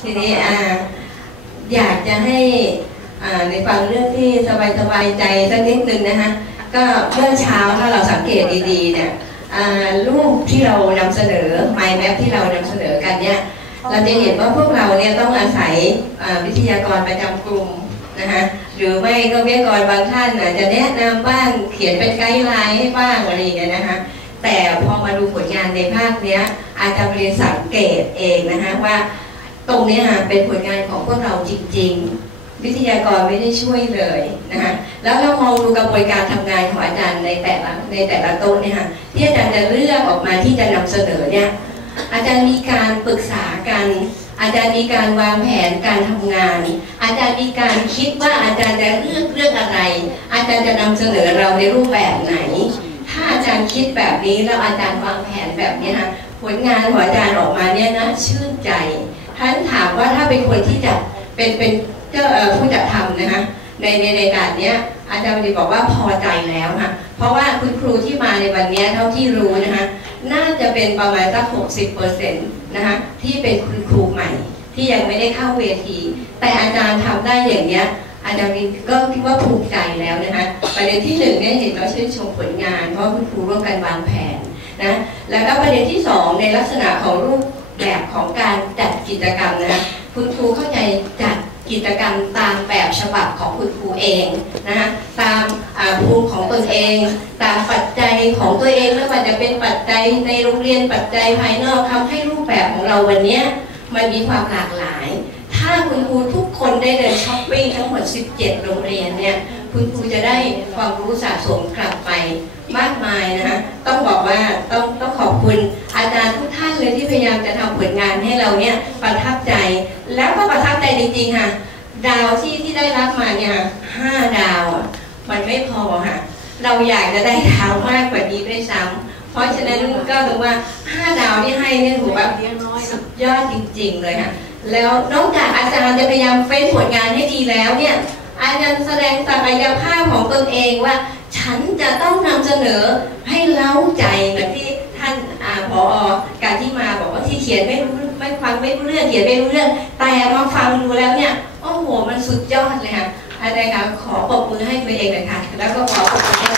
ทีนี้อ่าอยากจะให้อ่าในฟังเรื่องที่สบายสบายๆใจสักนิดนึงนะคะก็เมื่อเช้าถ้าเราสังเกตดีๆเนี่ยรูปที่เรานำเสนอ mind map ที่เรานำเสนอกันเนี่ยเราจะเห็นว่าพวกเราเนี่ยต้องอาศัยวิทยากรประจำกลุ่มนะคะหรือไม่ก็วิทยากรบางท่านอาจจะแนะนำบ้างเขียนเป็นไกด์ไลน์ให้บ้างอะไรอย่างเงี้ยนะคะแต่พอมาดูผลงานในภาคเนี้ยอาจารย์เรียนสังเกตเองนะคะว่า ตรงนี้ค่ะเป็นผลงานของพวกเราจริง ๆ วิทยากรไม่ได้ช่วยเลยนะคะแล้วเรามองดูกระบวนการทำงานของอาจารย์ในแต่ละในแต่ละโต๊ะเนี่ยค่ะที่อาจารย์จะเลือกออกมาที่จะนำเสนอเนี่ยอาจารย์มีการปรึกษากันอาจารย์มีการวางแผนการทำงาน อาจารย์มีการคิดว่าอาจารย์จะเลือกเรื่องอะไร อาจารย์จะนำเสนอเราในรูปแบบไหน ถ้าอาจารย์คิดแบบนี้แล้วอาจารย์วางแผนแบบนี้ค่ะผลงานของอาจารย์ออกมาเนี่ยนะชื่นใจ ท่านถามว่าถ้าเป็นคนที่จะเป็นเป็นเจ้าผู้จัดทำนะคะในในในการเนี้ยอาจารย์วันดีบอกว่าพอใจแล้วค่ะเพราะว่าคุณครูที่มาในวันนี้เท่าที่รู้นะคะน่าจะเป็นประมาณสัก 60เปอร์เซ็นต์นะคะที่เป็นคุณครูใหม่ที่ยังไม่ได้เข้าเวที แต่อาจารย์ทำได้อย่างเนี้ยอาจารย์วินก็คิดว่าภูมิใจแล้วนะคะประเด็นที่หนึ่งเนี่ยเห็นว่าชื่นชมผลงาน เพราะคุณครูร่วมกันวางแผนนะแล้วก็ประเด็นที่สองในลักษณะของรูป แบบของการจัดกิจกรรมนะคะคุณครูเข้าใจจัดกิจกรรมตามแบบฉบับของคุณครูเองนะคะตามอาภูมิของตนเอง ตามปัจจัยของตัวเองไม่ว่าจะเป็นปัจจัยในโรงเรียนปัจจัยภายนอกทำให้รูปแบบของเราวันนี้มันมีความหลากหลาย ถ้าคุณครูทุกคนได้เดินช้อปปิ้งทั้งหมด 17 โรงเรียนเนี่ยคุณครูจะได้ความรู้สะสมกลับไปมากมายนะคะต้องบอกว่าต้อง พยายามจะทำผลงานให้เราเนี่ยประทับใจ แล้วก็ประทับใจจริงๆค่ะ ดาวที่ที่ได้รับมาเนี่ยห้าดาวอะมันไม่พอค่ะ เราอยากจะได้ดาวมากกว่านี้ด้วยซ้ำเพราะฉะนั้นก็ถือว่าห้าดาวที่ให้เนี่ยถือว่าสุดยอดจริง ๆ เลยค่ะ แล้วนอกจากอาจารย์จะพยายามเฟ้นผลงานให้ดีแล้วเนี่ยอาจารย์แสดงศักยภาพของตนเองว่า ฉันจะต้องนำเสนอให้เล้าใจเหมือนที่ท่านอาพอ ขียนไม่รู้ไม่ฟังไม่รู้เรื่องเขียนไม่รู้เรื่อง แต่มาฟังดูแล้วเนี่ยโอ้โหมันสุดยอดเลยค่ะอะไรคะขอปรบมือให้ตัวเองเลยค่ะแล้วก็ขอปรบมือ